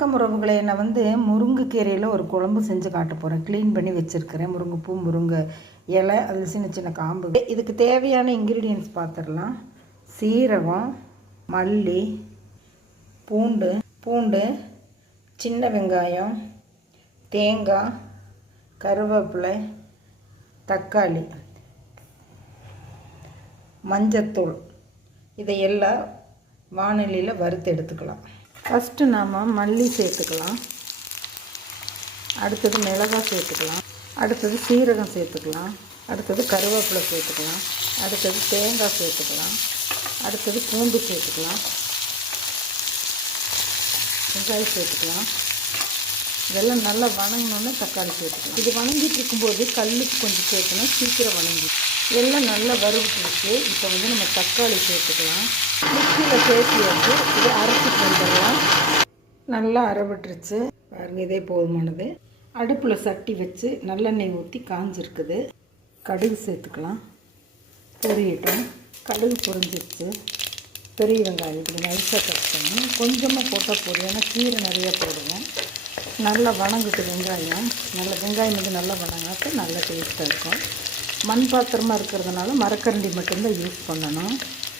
வணக்கம் உறவுகளை, நான் முருங்கைக்கீரையில் ஒரு குழம்பு செஞ்சு காட்ட போகிறேன். க்ளீன் பண்ணி வச்சுருக்கிறேன். முருங்கைப்பூ, முருங்கை இலை, அதில் சின்ன சின்ன காம்பு. இதுக்கு தேவையான இன்க்ரீடியன்ஸ் பார்த்துடலாம். சீரகம், மல்லி, பூண்டு, சின்ன வெங்காயம், தேங்காய், கருவேப்பிலை, தக்காளி, மஞ்சத்தூள். இதையெல்லாம் வாணலியில் வறுத்து எடுத்துக்கலாம். ஃபஸ்ட்டு நாம் மல்லி சேர்த்துக்கலாம். அடுத்தது மிளகாய் சேர்த்துக்கலாம். அடுத்தது சீரகம் சேர்த்துக்கலாம். அடுத்தது கருவேப்பிலை சேர்த்துக்கலாம். அடுத்தது தேங்காய் சேர்த்துக்கலாம். அடுத்தது பூண்டு சேர்த்துக்கலாம். வெங்காயம் சேர்த்துக்கலாம். இதெல்லாம் நல்லா வணங்கினோன்னே தக்காளி சேர்த்துக்கலாம். இது வணங்கிட்டு இருக்கும்போது கல்லுக்கு கொஞ்சம் சேர்க்கணும், சீக்கிரம் வணங்கி. எல்லாம் நல்லா வறுவிட்டுருச்சு. இப்போ நம்ம தக்காளி சேர்த்துக்கலாம். மிக்சியில் சேர்த்து வச்சு இதை அரைச்சிட்டு வந்துடலாம். நல்லா அரைவிட்டுருச்சு பாருங்கள், இதே போதுமானது. அடுப்பில் சட்டி வச்சு நல்லெண்ணெய் ஊற்றி காஞ்சிருக்குது. கடுகு சேர்த்துக்கலாம். பொரியட்டும். கடுகு பொரிஞ்சிருச்சு. பெரிய வெங்காயம் இப்படி நைஸாக கட் பண்ணி கொஞ்சமாக போட்டால் போதும், ஏன்னா கீரை நிறையா போடுவோம். நல்லா வணங்குட்டு வெங்காயம். வெங்காயம் நல்லா வணங்காக்க நல்லா டேஸ்ட்டாக இருக்கும். மண் பாத்திரமாக இருக்கிறதுனால மரக்கரண்டி மட்டும்தான் யூஸ் பண்ணணும்.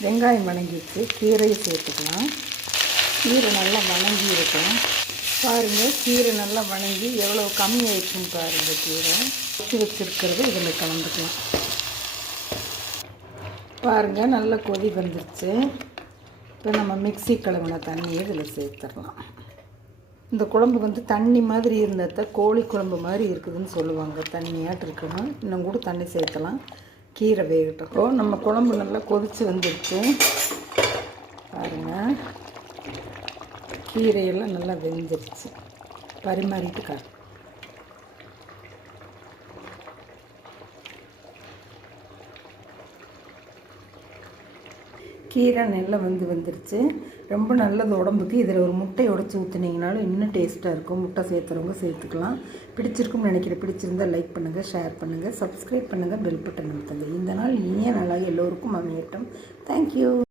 வெங்காயம் வணங்கிட்டு கீரையை சேர்த்துக்கலாம். கீரை நல்லா வணங்கி இருக்கும் பாருங்கள். கீரை நல்லா வணங்கி எவ்வளோ கம்மி ஆயிடுச்சுன்னு பாருங்கள். கீரை வச்சுருக்கிறது இதில் கலந்துக்கலாம். பாருங்கள், நல்லா கொதி வந்துருச்சு. இப்போ நம்ம மிக்ஸி கழுவின தண்ணியை இதில் சேர்த்துடலாம். இந்த குழம்பு தண்ணி மாதிரி இருந்தால் கோழி குழம்பு மாதிரி இருக்குதுன்னு சொல்லுவாங்க. தண்ணியாட்டு இருக்கணும். இன்னும் கூட தண்ணி சேர்த்தலாம். கீரை வேகட்டும். நம்ம குழம்பு நல்லா கொதித்து வந்துடுச்சு பாருங்கள். கீரையெல்லாம் நல்லா வெந்துருச்சு. பரிமாறிட்டு காட்டு. கீரை நல்லா வந்துருச்சு. ரொம்ப நல்லது உடம்புக்கு. இதில் ஒரு முட்டை உடைச்சி ஊற்றுனீங்கனாலும் இன்னும் டேஸ்ட்டாக இருக்கும். முட்டை சேர்த்துறவங்க சேர்த்துக்கலாம். பிடிச்சிருக்கும்னு நினைக்கிறேன். பிடிச்சிருந்தால் லைக் பண்ணுங்கள், ஷேர் பண்ணுங்கள், சப்ஸ்கிரைப் பண்ணுங்கள், பெல் பட்டன் அழுத்துங்க. இந்த நாள் இனிய நாளாக எல்லோருக்கும் அமையட்டும். தேங்க்யூ.